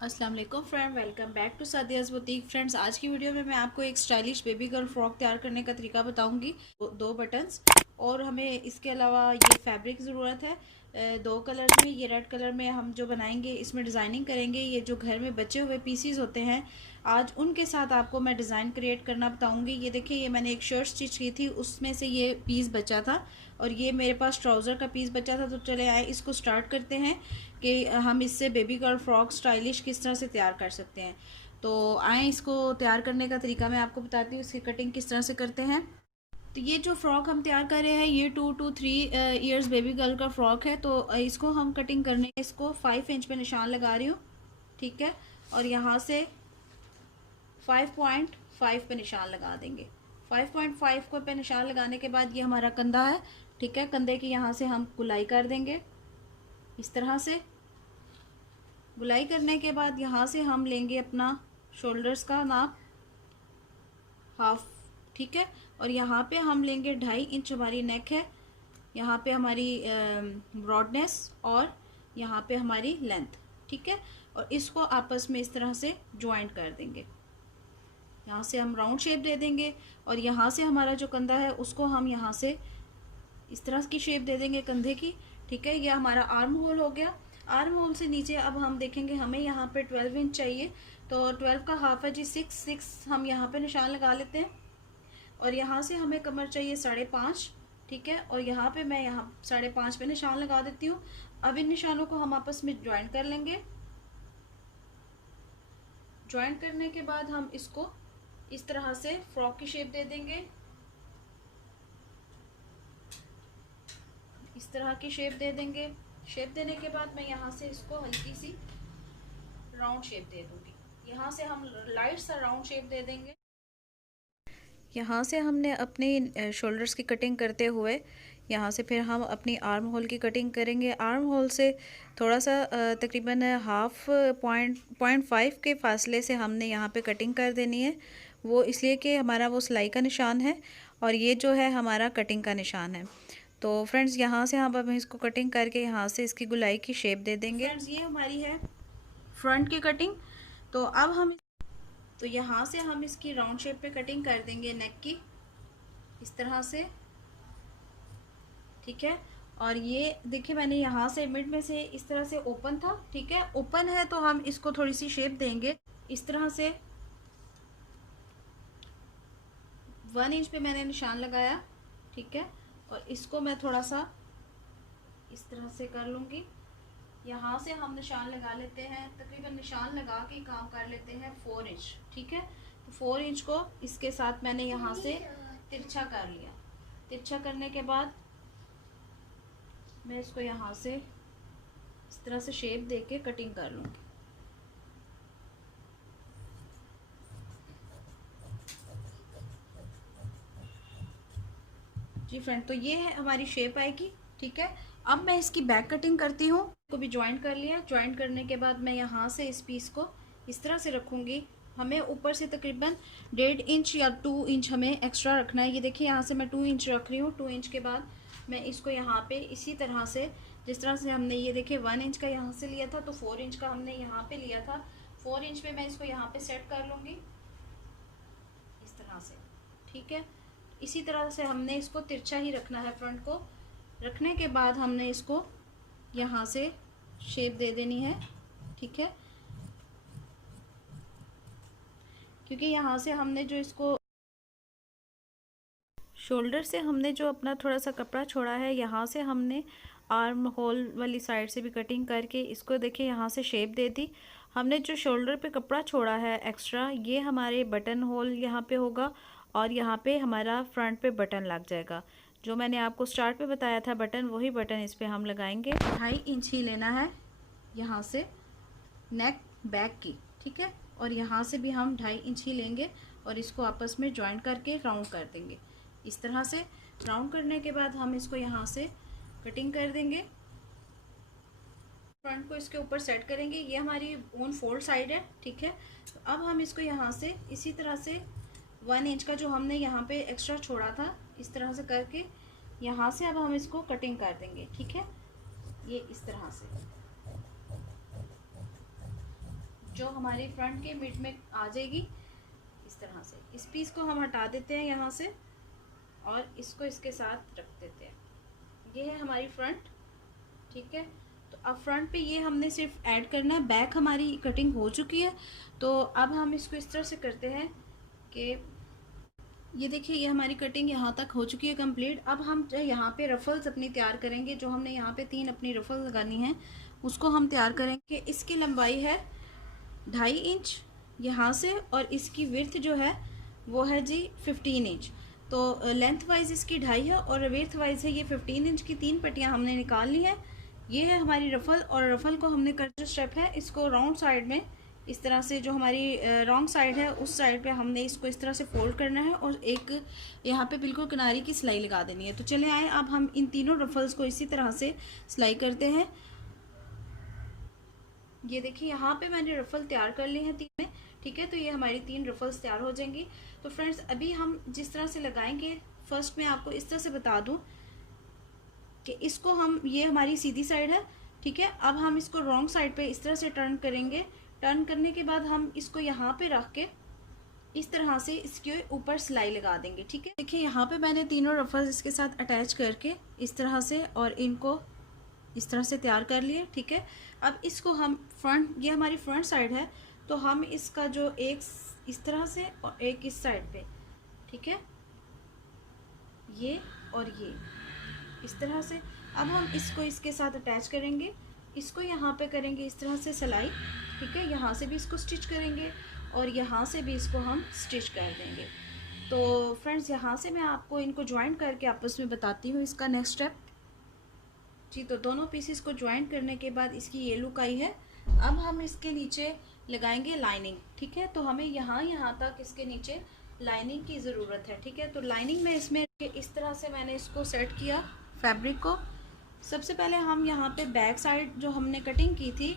अस्सलाम वालेकुम friend, welcome back to Sadia's boutique. Friends, आज की वीडियो में मैं आपको एक स्टाइलिश बेबी गर्ल फ्रॉक तैयार करने का तरीका बताऊंगी। दो बटन्स और हमें इसके अलावा ये फैब्रिक की ज़रूरत है। दो कलर्स में, ये रेड कलर में हम जो बनाएंगे इसमें डिज़ाइनिंग करेंगे। ये जो घर में बचे हुए पीसीज होते हैं, आज उनके साथ आपको मैं डिज़ाइन क्रिएट करना बताऊंगी। ये देखिए, ये मैंने एक शर्ट स्टिच की थी, उसमें से ये पीस बचा था और ये मेरे पास ट्राउज़र का पीस बचा था। तो चले आए, इसको स्टार्ट करते हैं कि हम इससे बेबी गर्ल फ्रॉक स्टाइलिश किस तरह से तैयार कर सकते हैं। तो आए, इसको तैयार करने का तरीका मैं आपको बताती हूँ, इसकी कटिंग किस तरह से करते हैं। तो ये जो फ्रॉक हम तैयार कर रहे हैं, ये 2 to 3 ईयर्स बेबी गर्ल का फ्रॉक है। तो इसको हम कटिंग करने, इसको 5 इंच पे निशान लगा रही हूँ, ठीक है। और यहाँ से 5.5 पे निशान लगा देंगे। 5.5 को पे निशान लगाने के बाद ये हमारा कंधा है, ठीक है। कंधे की यहाँ से हम गुलाई कर देंगे इस तरह से। गुलाई करने के बाद यहाँ से हम लेंगे अपना शोल्डर्स का नाप, हाफ, ठीक है। और यहाँ पे हम लेंगे 2.5 इंच, हमारी नेक है। यहाँ पे हमारी ब्रॉडनेस और यहाँ पे हमारी लेंथ, ठीक है। और इसको आपस में इस तरह से ज्वाइंट कर देंगे। यहाँ से हम राउंड शेप दे देंगे और यहाँ से हमारा जो कंधा है उसको हम यहाँ से इस तरह की शेप दे देंगे कंधे की, ठीक है। यह हमारा आर्म होल हो गया। आर्म होल से नीचे अब हम देखेंगे, हमें यहाँ पे 12 इंच चाहिए। तो 12 का हाफ है जी 6 हम यहाँ पे निशान लगा लेते हैं। और यहाँ से हमें कमर चाहिए 5.5, ठीक है। और यहाँ पे मैं यहाँ 5.5 पे निशान लगा देती हूँ। अब इन निशानों को हम आपस में ज्वाइन कर लेंगे। ज्वाइन करने के बाद हम इसको इस तरह से फ्रॉक की शेप दे देंगे। इस तरह की शेप दे देंगे। शेप देने के बाद मैं यहाँ से इसको हल्की सी राउंड शेप दे दूंगी। यहाँ से हम लाइट सा राउंड शेप दे देंगे। यहाँ से हमने अपनी शोल्डर्स की कटिंग करते हुए यहाँ से फिर हम अपनी आर्म होल की कटिंग करेंगे। आर्म होल से थोड़ा सा तकरीबन हाफ पॉइंट 5 के फासले से हमने यहाँ पे कटिंग कर देनी है। वो इसलिए कि हमारा वो सिलाई का निशान है और ये जो है हमारा कटिंग का निशान है। तो फ्रेंड्स, यहाँ से हम अब इसको कटिंग करके यहाँ से इसकी गुलाई की शेप दे देंगे। फ्रेंड्स, ये हमारी है फ्रंट की कटिंग। तो अब हम, तो यहाँ से हम इसकी राउंड शेप पे कटिंग कर देंगे नेक की इस तरह से, ठीक है। और ये देखिए, मैंने यहाँ से मिड में से इस तरह से ओपन था, ठीक है। ओपन है तो हम इसको थोड़ी सी शेप देंगे इस तरह से। 1 इंच पे मैंने निशान लगाया, ठीक है। और इसको मैं थोड़ा सा इस तरह से कर लूँगी। यहाँ से हम निशान लगा लेते हैं, तकरीबन निशान लगा के काम कर लेते हैं 4 इंच, ठीक है। तो 4 इंच को इसके साथ मैंने यहाँ से तिरछा कर लिया। तिरछा करने के बाद मैं इसको यहाँ से इस तरह से शेप दे के कटिंग कर लूँगी। जी फ्रेंड, तो ये है हमारी शेप आएगी, ठीक है। अब मैं इसकी बैक कटिंग करती हूँ। को भी ज्वाइंट कर लिया। ज्वाइंट करने के बाद मैं यहाँ से इस पीस को इस तरह से रखूँगी। हमें ऊपर से तकरीबन 1.5 इंच या 2 इंच हमें एक्स्ट्रा रखना है। ये देखिए, यहाँ से मैं 2 इंच रख रही हूँ। 2 इंच के बाद मैं इसको यहाँ पे इसी तरह से, जिस तरह से हमने ये देखिए 1 इंच का यहाँ से लिया था, तो 4 इंच का हमने यहाँ पे लिया था। 4 इंच पे मैं इसको यहाँ पे सेट कर लूँगी इस तरह से, ठीक है। इसी तरह से हमने इसको तिरछा ही रखना है। फ्रंट को रखने के बाद हमने इसको यहाँ से शेप दे देनी है, ठीक है। क्योंकि यहाँ से हमने जो इसको शोल्डर से हमने जो अपना थोड़ा सा कपड़ा छोड़ा है, यहाँ से हमने आर्म होल वाली साइड से भी कटिंग करके इसको देखिए यहाँ से शेप दे दी। हमने जो शोल्डर पे कपड़ा छोड़ा है एक्स्ट्रा, ये हमारे बटन होल यहाँ पे होगा और यहाँ पे हमारा फ्रंट पे बटन लग जाएगा। जो मैंने आपको स्टार्ट पे बताया था बटन, वही बटन इस पे हम लगाएंगे। 2.5 इंच ही लेना है यहाँ से नेक बैक की, ठीक है। और यहाँ से भी हम 2.5 इंच ही लेंगे और इसको आपस में ज्वाइंट करके राउंड कर देंगे इस तरह से। राउंड करने के बाद हम इसको यहाँ से कटिंग कर देंगे। फ्रंट को इसके ऊपर सेट करेंगे। ये हमारी ओन फोल्ड साइड है, ठीक है। तो अब हम इसको यहाँ से इसी तरह से 1 इंच का जो हमने यहाँ पे एक्स्ट्रा छोड़ा था, इस तरह से करके यहाँ से अब हम इसको कटिंग कर देंगे, ठीक है। ये इस तरह से जो हमारी फ्रंट के मिड में आ जाएगी इस तरह से। इस पीस को हम हटा देते हैं यहाँ से और इसको इसके साथ रख देते हैं। ये है हमारी फ्रंट, ठीक है। तो अब फ्रंट पे ये हमने सिर्फ ऐड करना है। बैक हमारी कटिंग हो चुकी है, तो अब हम इसको इस तरह से करते हैं कि ये देखिए ये हमारी कटिंग यहाँ तक हो चुकी है कंप्लीट। अब हम जो यहाँ पे रफल्स अपनी तैयार करेंगे, जो हमने यहाँ पे 3 अपनी रफल लगानी है उसको हम तैयार करेंगे। इसकी लंबाई है 2.5 इंच यहाँ से, और इसकी विड्थ जो है वो है जी 15 इंच। तो लेंथ वाइज इसकी 2.5 है और विड्थ वाइज है ये 15 इंच की 3 पट्टियाँ हमने निकाल ली है। ये है हमारी रफल, और रफल को हमने कर जो स्टेप है इसको राउंड साइड में इस तरह से, जो हमारी रॉन्ग साइड है उस साइड पे हमने इसको इस तरह से फोल्ड करना है और एक यहाँ पे बिल्कुल किनारे की सिलाई लगा देनी है। तो चले आए अब हम इन तीनों रफल्स को इसी तरह से सिलाई करते हैं। ये देखिए यहाँ पे मैंने रफल तैयार कर ली है 3 में, ठीक है। तो ये हमारी 3 रफल्स तैयार हो जाएंगी। तो फ्रेंड्स अभी हम जिस तरह से लगाएंगे, फर्स्ट मैं आपको इस तरह से बता दूँ कि इसको हम, ये हमारी सीधी साइड है, ठीक है। अब हम इसको रॉन्ग साइड पे इस तरह से टर्न करेंगे। टर्न करने के बाद हम इसको यहाँ पे रख के इस तरह से इसके ऊपर सिलाई लगा देंगे, ठीक है। देखिए यहाँ पे मैंने तीनों रफल्स इसके साथ अटैच करके इस तरह से और इनको इस तरह से तैयार कर लिए, ठीक है। अब इसको हम फ्रंट, ये हमारी फ्रंट साइड है, तो हम इसका जो एक इस तरह से और एक इस साइड पे, ठीक है, ये और ये इस तरह से। अब हम इसको इसके साथ अटैच करेंगे, इसको यहाँ पे करेंगे इस तरह से सिलाई, ठीक है। यहाँ से भी इसको स्टिच करेंगे और यहाँ से भी इसको हम स्टिच कर देंगे। तो फ्रेंड्स यहाँ से मैं आपको इनको ज्वाइन करके आपस में बताती हूँ इसका नेक्स्ट स्टेप जी। तो दोनों पीसेस को ज्वाइन करने के बाद इसकी ये लुक आई है। अब हम इसके नीचे लगाएंगे लाइनिंग, ठीक है। तो हमें यहाँ तक इसके नीचे लाइनिंग की ज़रूरत है, ठीक है। तो लाइनिंग में इसमें इस तरह से मैंने इसको सेट किया फैब्रिक को। सबसे पहले हम यहाँ पे बैक साइड जो हमने कटिंग की थी,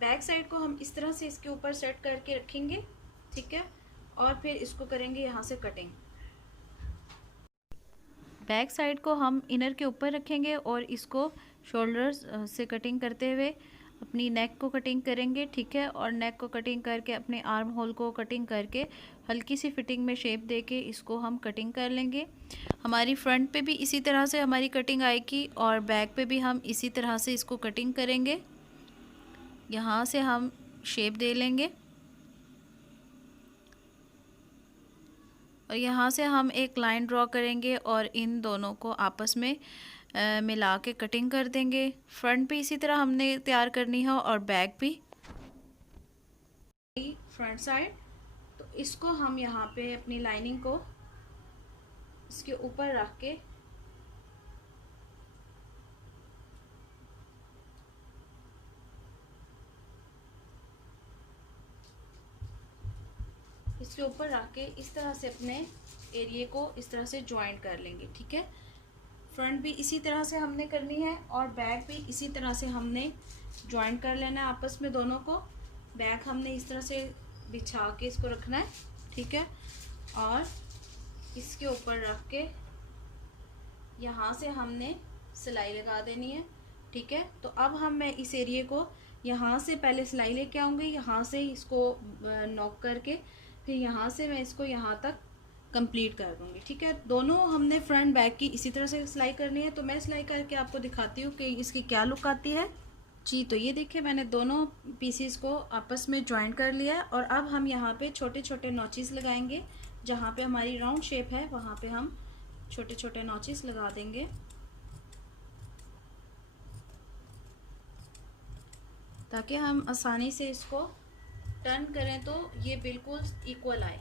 बैक साइड को हम इस तरह से इसके ऊपर सेट करके रखेंगे, ठीक है। और फिर इसको करेंगे यहाँ से कटिंग। बैक साइड को हम इनर के ऊपर रखेंगे और इसको शोल्डर्स से कटिंग करते हुए अपनी नेक को कटिंग करेंगे, ठीक है। और नेक को कटिंग करके अपने आर्म होल को कटिंग करके हल्की सी फिटिंग में शेप देके इसको हम कटिंग कर लेंगे। हमारी फ्रंट पे भी इसी तरह से हमारी कटिंग आएगी और बैक पे भी हम इसी तरह से इसको कटिंग करेंगे। यहाँ से हम शेप दे लेंगे और यहाँ से हम एक लाइन ड्रॉ करेंगे और इन दोनों को आपस में मिला के कटिंग कर देंगे। फ्रंट भी इसी तरह हमने तैयार करनी है और बैक भी फ्रंट साइड। तो इसको हम यहाँ पे अपनी लाइनिंग को इसके ऊपर रख के इसके ऊपर रख के इस तरह से अपने एरिया को इस तरह से ज्वाइंट कर लेंगे, ठीक है। फ्रंट भी इसी तरह से हमने करनी है और बैक भी इसी तरह से हमने ज्वाइंट कर लेना है आपस में दोनों को। बैक हमने इस तरह से बिछा के इसको रखना है, ठीक है। और इसके ऊपर रख के यहाँ से हमने सिलाई लगा देनी है, ठीक है। तो अब मैं इस एरिया को यहाँ से पहले सिलाई लेके आऊँगी, यहाँ से इसको नॉक करके फिर यहाँ से मैं इसको यहाँ तक कंप्लीट कर दूँगी, ठीक है। दोनों हमने फ्रंट बैक की इसी तरह से सिलाई करनी है। तो मैं सिलाई करके आपको दिखाती हूँ कि इसकी क्या लुक आती है जी। तो ये देखिए मैंने दोनों पीसीस को आपस में ज्वाइन कर लिया है और अब हम यहाँ पे छोटे छोटे नॉचेस लगाएंगे। जहाँ पे हमारी राउंड शेप है वहाँ पे हम छोटे छोटे नॉचेस लगा देंगे ताकि हम आसानी से इसको टर्न करें तो ये बिल्कुल इक्वल आए।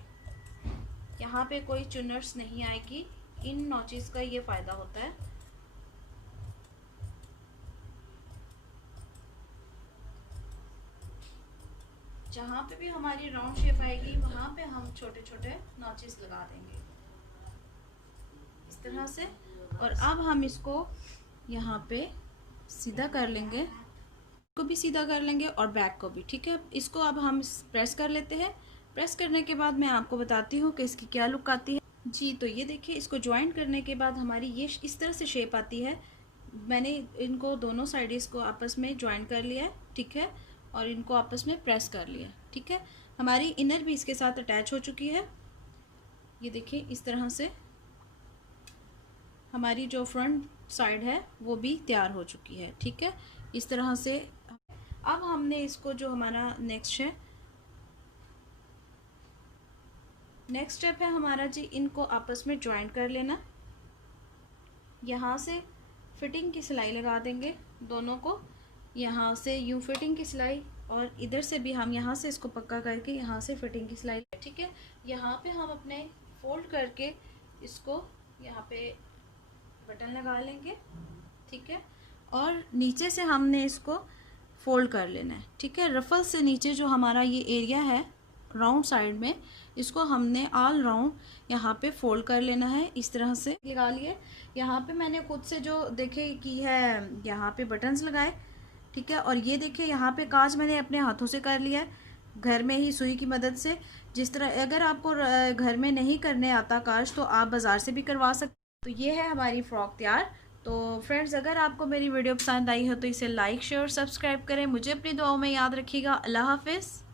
यहाँ पे कोई चुनर्स नहीं आएगी, इन नॉचेस का ये फ़ायदा होता है। जहाँ पे भी हमारी राउंड शेप आएगी वहाँ पे हम छोटे छोटे नॉचेस लगा देंगे इस तरह से। और अब हम इसको यहाँ पे सीधा कर लेंगे, को भी सीधा कर लेंगे और बैक को भी, ठीक है। इसको अब हम प्रेस कर लेते हैं। प्रेस करने के बाद मैं आपको बताती हूँ कि इसकी क्या लुक आती है जी। तो ये देखिए इसको ज्वाइन करने के बाद हमारी ये इस तरह से शेप आती है। मैंने इनको दोनों साइड्स को आपस में ज्वाइन कर लिया है, ठीक है, और इनको आपस में प्रेस कर लिया, ठीक है। हमारी इनर भी इसके साथ अटैच हो चुकी है। ये देखिए इस तरह से हमारी जो फ्रंट साइड है वो भी तैयार हो चुकी है, ठीक है। इस तरह से अब हमने इसको जो हमारा नेक्स्ट स्टेप है हमारा जी, इनको आपस में ज्वाइन कर लेना। यहाँ से फिटिंग की सिलाई लगा देंगे दोनों को, यहाँ से यूँ फिटिंग की सिलाई, और इधर से भी हम यहाँ से इसको पक्का करके यहाँ से फिटिंग की सिलाई, ठीक है। यहाँ पे हम अपने फोल्ड करके इसको यहाँ पे बटन लगा लेंगे, ठीक है, और नीचे से हमने इसको फोल्ड कर लेना है, ठीक है। रफल से नीचे जो हमारा ये एरिया है राउंड साइड में, इसको हमने ऑल राउंड यहाँ पे फोल्ड कर लेना है, इस तरह से लगा लिए। यहाँ पे मैंने खुद से जो देखे की है यहाँ पे बटन्स लगाए, ठीक है, और ये देखिए यहाँ पे काज मैंने अपने हाथों से कर लिया है, घर में ही सुई की मदद से। जिस तरह अगर आपको घर में नहीं करने आता काज तो आप बाज़ार से भी करवा सकते। तो ये है हमारी फ़्रॉक तैयार। तो फ्रेंड्स, अगर आपको मेरी वीडियो पसंद आई हो तो इसे लाइक शेयर सब्सक्राइब करें। मुझे अपनी दुआओं में याद रखिएगा। अल्लाह हाफिज़।